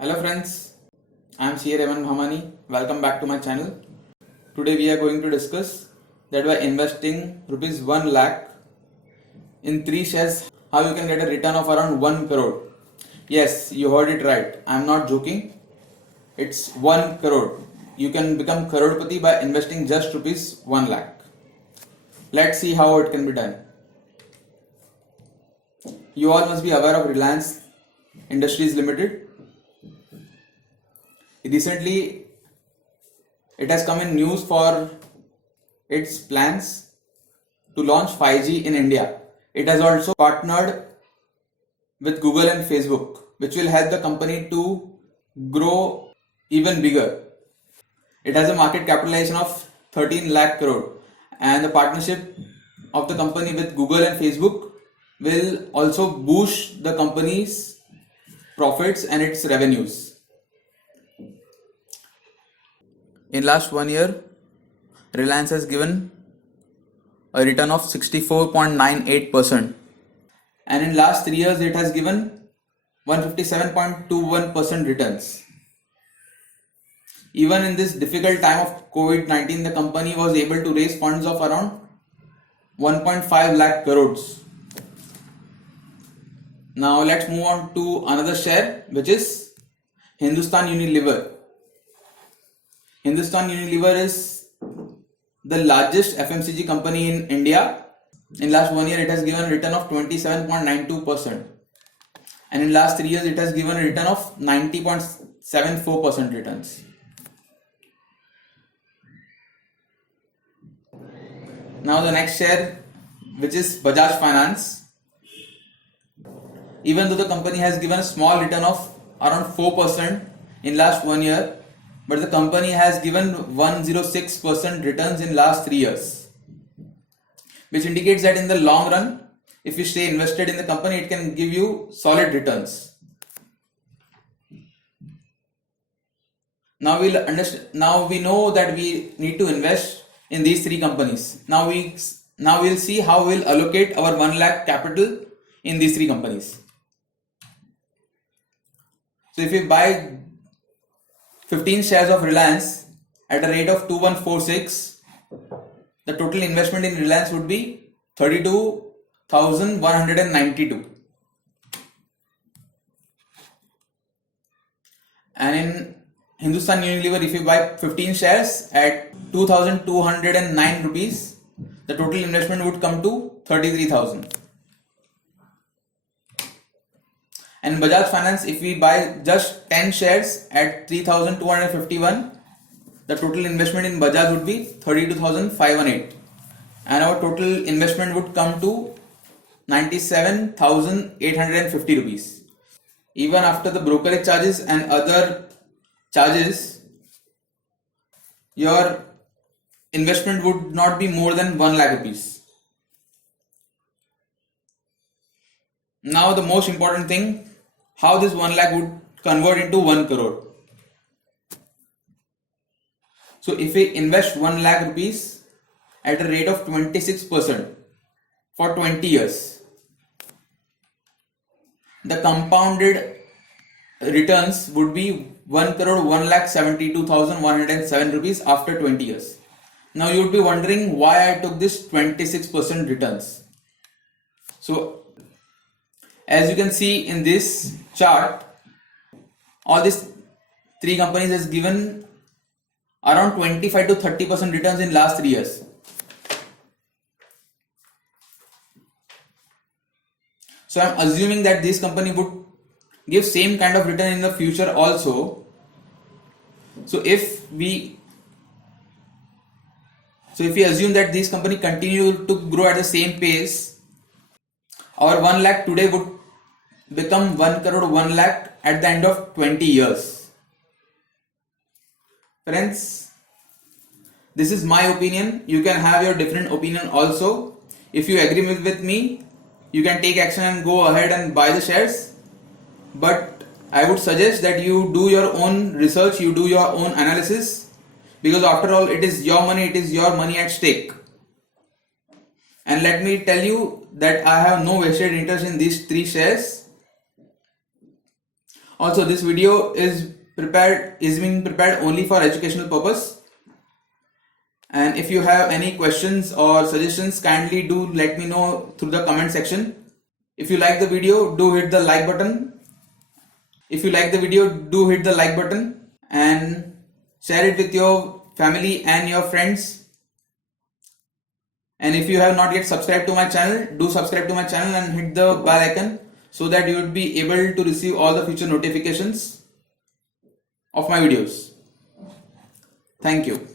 Hello friends, I am CA Raman Bhamani. Welcome back to my channel. Today we are going to discuss that by investing rupees 1 lakh in 3 shares, how you can get a return of around 1 crore. Yes, you heard it right. I am not joking. It's 1 crore. You can become crorepati by investing just rupees 1 lakh. Let's see how it can be done. You all must be aware of Reliance Industries Limited. Recently, it has come in news for its plans to launch 5G in India. It has also partnered with Google and Facebook, which will help the company to grow even bigger. It has a market capitalization of 13 lakh crore, and the partnership of the company with Google and Facebook will also boost the company's profits and its revenues. In last 1 year, Reliance has given a return of 64.98%, and in last 3 years it has given 157.21% returns. Even in this difficult time of COVID-19, the company was able to raise funds of around 1.5 lakh crores. Now let's move on to another share, which is Hindustan Unilever. Hindustan Unilever is the largest FMCG company in India. In last 1 year, it has given a return of 27.92%, and in last 3 years, it has given a return of 90.74% returns. Now the next share, which is Bajaj Finance. Even though the company has given a small return of around 4% in last 1 year, but the company has given 106% returns in last 3 years, which indicates that in the long run, if you stay invested in the company, it can give you solid returns. Now we know that we need to invest in these 3 companies. Now we'll see how we'll allocate our 1 lakh capital in these 3 companies. So if you buy 15 shares of Reliance at a rate of 2146, the total investment in Reliance would be 32,192. And in Hindustan Unilever, if you buy 15 shares at 2,209 rupees, the total investment would come to 33,000. And Bajaj Finance, if we buy just 10 shares at 3,251, the total investment in Bajaj would be 32,518, and our total investment would come to 97,850 rupees. Even after the brokerage charges and other charges, your investment would not be more than 1 lakh rupees. Now the most important thing, how this 1 lakh would convert into 1 crore. So if we invest 1 lakh rupees at a rate of 26% for 20 years, the compounded returns would be 1 crore 1,72,107 rupees after 20 years. Now you would be wondering why I took this 26% returns. So as you can see in this chart, all these 3 companies has given around 25 to 30% returns in last 3 years. So I'm assuming that this company would give same kind of return in the future also. So if we assume that this company continue to grow at the same pace, our 1 lakh today would become 1 crore 1 lakh at the end of 20 years. Friends, this is my opinion. You can have your different opinion also. If you agree with me, you can take action and go ahead and buy the shares. But I would suggest that you do your own research, you do your own analysis, because after all, it is your money at stake. And let me tell you that I have no vested interest in these 3 shares. Also, this video is being prepared only for educational purpose. And if you have any questions or suggestions, kindly do let me know through the comment section. If you like the video, do hit the like button. And share it with your family and your friends. And if you have not yet subscribed to my channel, do subscribe to my channel and hit the bell icon so that you would be able to receive all the future notifications of my videos. Thank you.